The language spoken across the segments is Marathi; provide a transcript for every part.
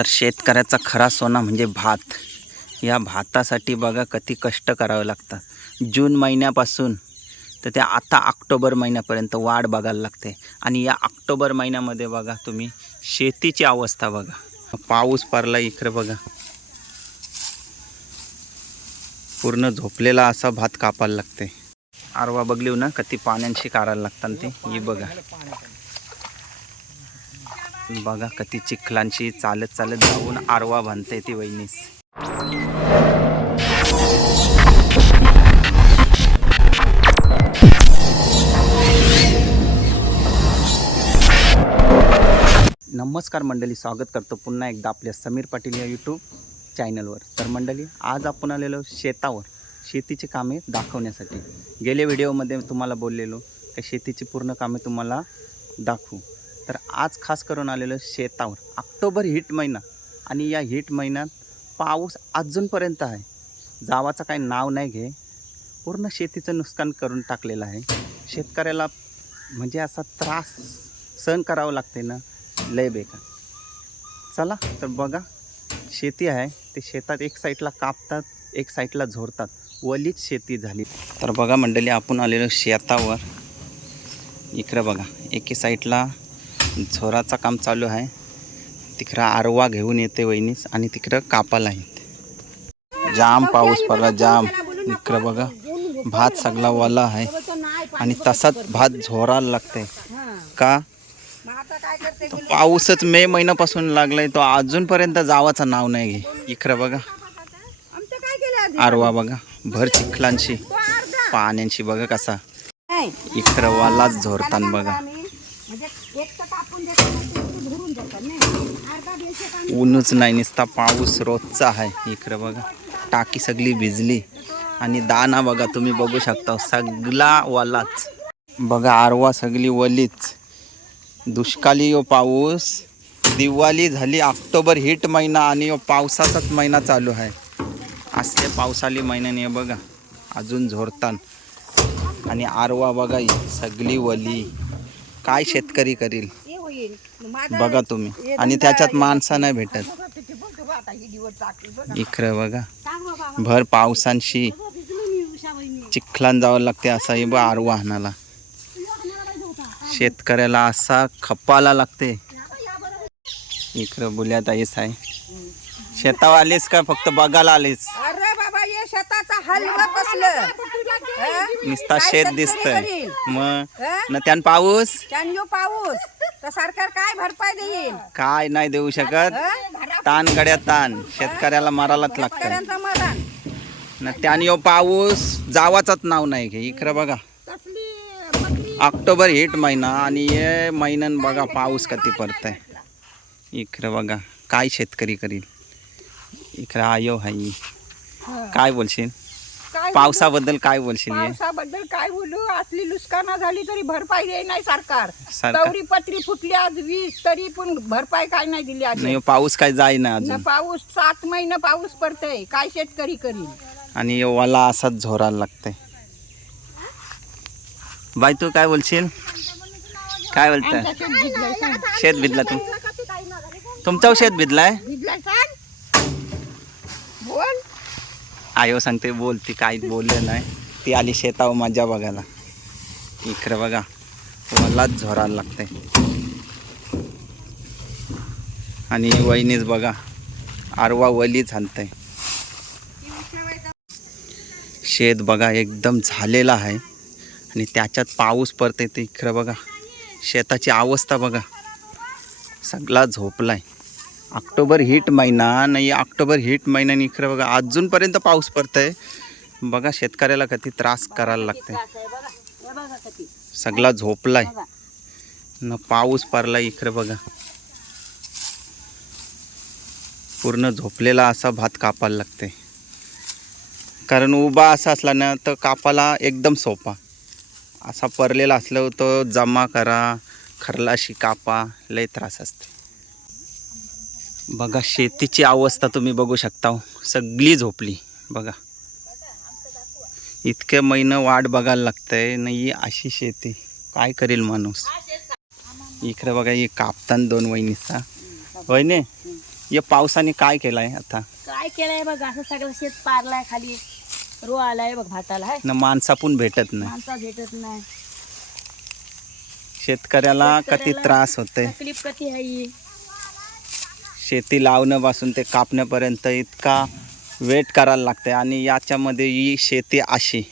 तर शेतकऱ्याचा खरा सोना म्हणजे भात. या भातासाठी बघा किती कष्ट करावे लागतात. जून महिन्यापासून तर ते आता ऑक्टोबर महिन्यापर्यंत वाढ बघायला लागते. आणि या ऑक्टोबर महिन्यामध्ये बघा तुम्ही शेतीची अवस्था बघा. पाऊस पडला इकडे बघा. पूर्ण झोपलेला असा भात कापायला लागते. आरवा बघलीव ना किती पाण्याशी काढायला लागतात ते. ही बघा. बघा कधी चिखलांशी चालत चालत जाऊन आरवा बांधते ती वहिनीस. नमस्कार मंडळी स्वागत करतो पुन्हा एकदा आपल्या समीर पाटील या यूट्यूब चॅनलवर तर मंडळी आज आपण आलेलो शेतावर. शेतीची कामे दाखवण्यासाठी. गेल्या व्हिडिओमध्ये तुम्हाला बोललेलो का शेतीची पूर्ण कामे तुम्हाला दाखवू. तर आज खास करून आलेलो शेतावर. ऑक्टोबर हीट महिना आणि या हीट महिन्यात पाऊस अजूनपर्यंत आहे. जावाचं काही नाव नाही घे. पूर्ण शेतीचं नुकसान करून टाकलेलं आहे. शेतकऱ्याला म्हणजे असा त्रास सहन करावं लागते ना लय बेकार. चला तर बघा शेती आहे ते शेतात एक साईडला कापतात एक साईडला झोरतात. वलीच शेती झाली. तर बघा मंडळी आपण आलेलो शेतावर. इकडं बघा एके साईडला झोराचं काम चालू आहे. तिकडं आरवा घेऊन येते वहिनीस आणि तिकडं कापाला आहेत. जाम पाऊस पडला जाम. इकडं बघा भात सगळा वाला आहे. आणि तसाच भात झोरायला लागते का? पाऊसच मे महिन्यापासून लागलाय तो अजूनपर्यंत जावाचं नाव नाही घे. इकडं बघा. आरवा बघा भर चिखलांशी पाण्यांशी पाण्याशी बघा कसा. इकडं वालाच झोरतान बघा आम्ही म्हणजे एक तर कापून देतो मग ते इकडे धरून देतात नाही. अर्धा बेशक आम्ही ऊनच नाही नुसता पाऊस रोजचा आहे. इकडं बघा टाकी सगळी भिजली. आणि दाना बघा तुम्ही बघू शकता सगळा वालाच. बघा आरवा सगळी वलीच. दुष्काळी यो पाऊस. दिवाळी झाली ऑक्टोबर हीट महिना आणि यो पावसाचाच महिना चालू आहे. असले पावसाळी महिन्याने बघा अजून झोरतान. आणि आरवा बघा सगळी वली. काय शेतकरी करील? बघा तुम्ही. आणि त्याच्यात माणसं नाही भेटत. इकडं बघा. भर पावसांशी. चिखलान जावं लागते असा हे बा आरवा आणायला. शेतकऱ्याला असा खपाला लागते. इकडं बुल्यात आहेस आहे शेतावर आलीस का? फक्त बघायला आलीस. अरे बाबा ये शेताचा हलवा कसलं? नुसता शेत दिसतंय. करील? मग? न त्यान पाऊस? त्यान यो पाऊस. तर सरकार काय भरपाई देईल? काय नाही देऊ शकत. हा? ताण गड्या ताण. शेतकऱ्याला मारायलाच लागतंय. शेतकऱ्यांचं मरण. न त्यान यो पाऊस जावाचाच नाव नाही घे. इकडं बघा. ऑक्टोबर हीट महिना आणि हे महिन्यान बघा पाऊस कधी पडतंय. इकडं बघा. काय शेतकरी करील? इकडं आयो हाई. काय बोलशील? पावसाबद्दल काय बोलशील? हे पावसाबद्दल काय बोलू? असली लुस्काना झाली तरी भरपाई देई नाही सरकार. सरकार. तवरी पत्री फुटली आज वीस तरी पण भरपाई काय नाही दिली आज. नाही पाऊस काय जाई ना न अजून पाऊस सात महिने पाऊस पडतय. काय शेतकरी करील आणि हे वाला असाच झोरायला लागतंय. बाई तू काय बोलशील? काय आमचं शेत भिजलंय. शेत भिजला तू तुमचं शेत भिजलाय भिजलंय, सांग. बोल आयो सांगते बोल ती काही बोलले नाही. ती आली शेतावर मजा बघायला. इकडं बघा मलाच झोरायला लागते आणि वहिनीच बघा आरवा वलीच झालतंय. शेत बघा एकदम झालेला आहे. आणि त्याच्यात पाऊस पडते ते इकडं बघा. शेताची अवस्था बघा. सगळा झोपलाय. ऑक्टोबर हीट महिना नाही ऑक्टोबर हीट महिना महिन्याने इकडं बघा अजूनपर्यंत पाऊस पडतंय. बघा शेतकऱ्याला कधी त्रास करायला लागते सगळा झोपलाय. न पाऊस पडला इकडं बघा. पूर्ण झोपलेला असा भात कापायला लागते कारण उभा असा असला ना तर कापाला एकदम सोपा. असा परलेला असलं तर जमा करा. खरलाशी कापा. लय त्रास असते बघा शेतीची अवस्था तुम्ही बघू शकता. सगळी झोपली. बघा. इतके महिनं वाट बघायला लागतंय. नाही अशी शेती. काय करेल माणूस? इकडे बघा ही कापतान दोन वहिनीचा. वहिने या पावसाने काय केलंय आता? काय केलंय बघ असं सगळं शेत पारलाय खाली. रो आलाय बघ भाताला हाय. न माणसा पण भेटत नाही. माणसा भेटत नाही. शेतकऱ्याला किती शेतकऱ्याला त्रास होते तकलीफ कधी आहे? शेती लावणं पासून ते कापण्यापर्यंत इतका वेट करायला लागते आणि याच्यामध्ये ही शेती अशी.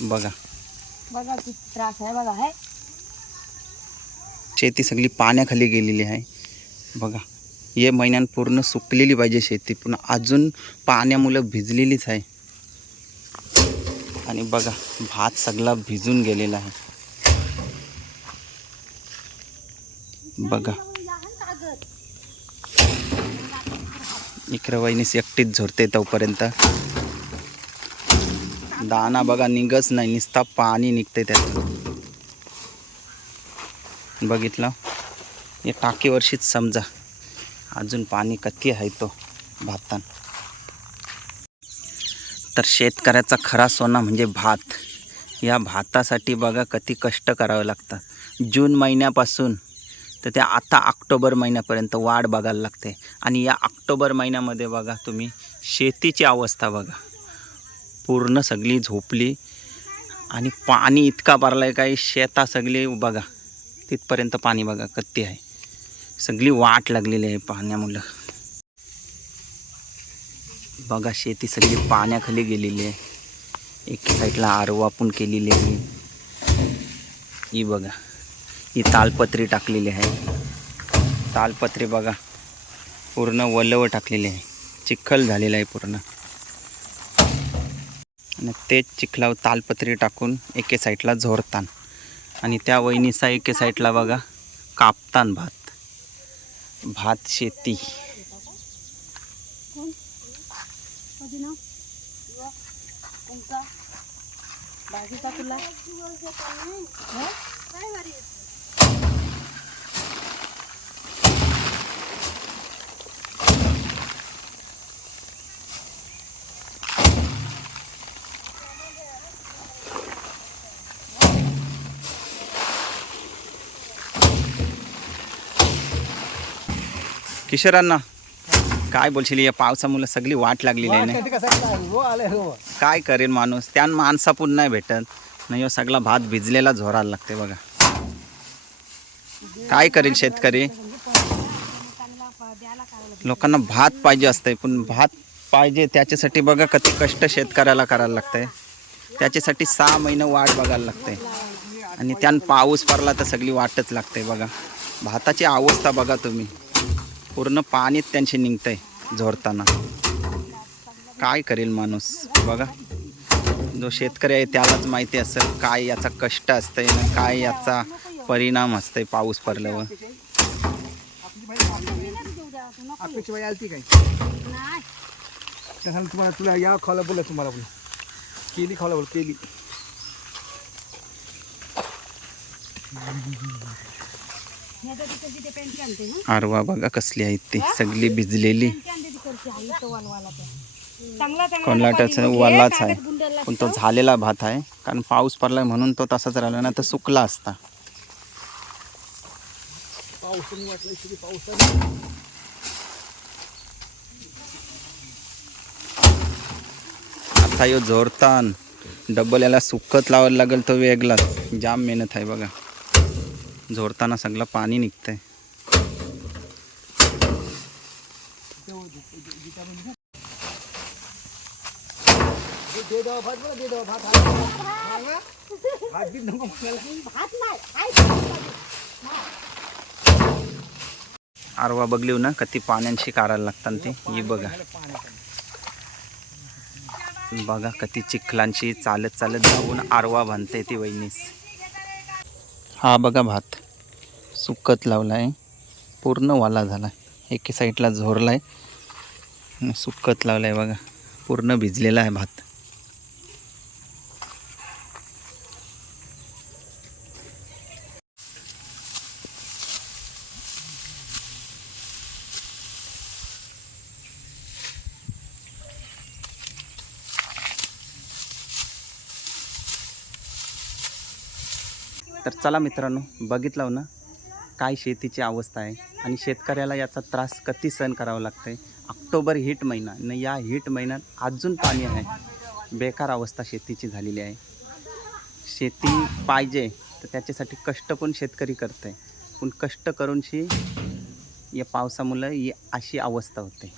बघा. बघा किती त्रास आहे बघा हाय शेती सगळी पाण्याखाली गेलेली आहे. बघा. ये महिन्यात पूर्ण सुकलेली पाहिजे शेती. पण अजून पाण्यामुळं भिजलेलीच आहे. आणि बघा भात सगळा भिजून गेलेला आहे. बघा. इकडं वहिनीस एकटीच झोडते तोपर्यंत. दाना बघा निघच नाही. निसता पाणी निघते त्यात बघितलं? हे टाकीवरशीच समजा. अजून पाणी कती आहे तो? भातान. तर शेतकऱ्याचा खरा सोना म्हणजे भात. या भातासाठी बघा कती कष्ट करावे लागतात. जून महिन्यापासून तर ते आता ऑक्टोबर महिन्यापर्यंत वाढ बघायला लागते. आणि या ऑक्टोबर महिन्यामध्ये बघा तुम्ही शेतीची अवस्था बघा. पूर्ण सगळी झोपली आणि पाणी इतका भरला आहे काही शेता सगळी बघा तिथपर्यंत पाणी बघा कत्ती आहे. सगळी वाट लागलेली आहे पाण्यामुळं. बघा शेती सगळी पाण्याखाली गेलेली आहे. एक साईडला आरवा पण केलेली आहे. ही बघा. ही तालपत्री टाकलेली आहे. तालपत्री बघा पूर्ण वलव टाकलेली आहे. चिखल झालेला आहे पूर्ण. आणि तेच चिखलावर तालपत्री टाकून एके साईडला झोरतान. आणि त्या वहिनीचा एके साईडला बघा कापतान भात. भात शेती. भाजीचा किशोरांना. काय बोलशील या पावसामुळे सगळी वाट लागलेली आहे ना? काय? करेल माणूस? त्या माणसा पण नाही भेटत. नाही हो सगळा भात भिजलेला झोरायला लागते बघा. काय करेल शेतकरी? लोकांना भात पाहिजे असतंय पण भात पाहिजे त्याच्यासाठी बघा किती कष्ट शेतकऱ्याला करायला लागतंय. त्याच्यासाठी सहा महिने वाट बघायला लागते आणि त्यान पाऊस पडला तर सगळी वाटच लागते बघा. भाताची अवस्था बघा तुम्ही. पूर्ण पाणीच त्यांचे निघतंय झोरताना काय करेल माणूस? बघा. जो शेतकरी आहे त्यालाच माहिती असेल काय याचा कष्ट असतंय आणि काय याचा परिणाम असतंय पाऊस पडल्यावर. तुम्हाला तुला या खायला बोला तुम्हाला बोला केली खायला बोल केली. आरवा बघा कसली आहेत ती सगळी भिजलेली. कोणलाटाचा आहे वालाच आहे. पण तो झालेला भात आहे. कारण पाऊस पडला म्हणून तो तसाच राहिला ना तर सुकला असता. आता यो जोरतान. डबल याला सुकत लावायला लागेल तो वेगलाच जाम मेहनत आहे बघा. झोरताना सगळं पाणी निघतंय. आरवा बघलीव ना कधी पाण्याशी काढायला लागतात ते. ही बघा. बघा कधी चिखलांशी चालत चालत जाऊन आरवा बांधते ती वहिनीस. हा बघा भात. सुकत लावला आहे पूर्ण वाला झाला एके साईडला झोरला आहे सुकत लावलाय बघा. पूर्ण भिजलेला आहे भात. तर चला मित्रांनो बघितलं ना? काय शेतीची अवस्था आहे आणि शेतकऱ्याला याचा त्रास कधी सहन करावा लागतं आहे ऑक्टोबर हीट महिना आणि या हीट महिन्यात अजून पाणी आहे. बेकार अवस्था शेतीची झालेली आहे. शेती पाहिजे तर त्याच्यासाठी कष्ट पण शेतकरी करतं आहे पण कष्ट करूनशी या पावसामुळं ही अशी अवस्था होते.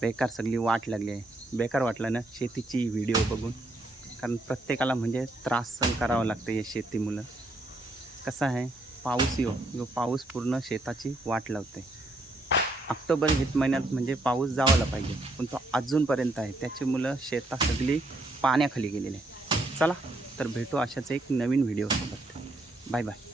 बेकार सगळी वाट लागली आहे. बेकार वाटलं ना शेतीची व्हिडिओ बघून. कारण प्रत्येकाला म्हणजे त्रास सहन करावा लागतं या शेतीमुळं. कसं आहे? पाऊस येऊ यो पाऊस पूर्ण शेताची वाट लावते. ऑक्टोबर हित महिन्यात म्हणजे पाऊस जावायला पाहिजे. पण तो अजूनपर्यंत आहे. त्याची मुलं शेतात सगळी पाण्याखाली गेलेली आहे चला तर भेटू अशाच एक नवीन व्हिडिओसोबत. Bye bye.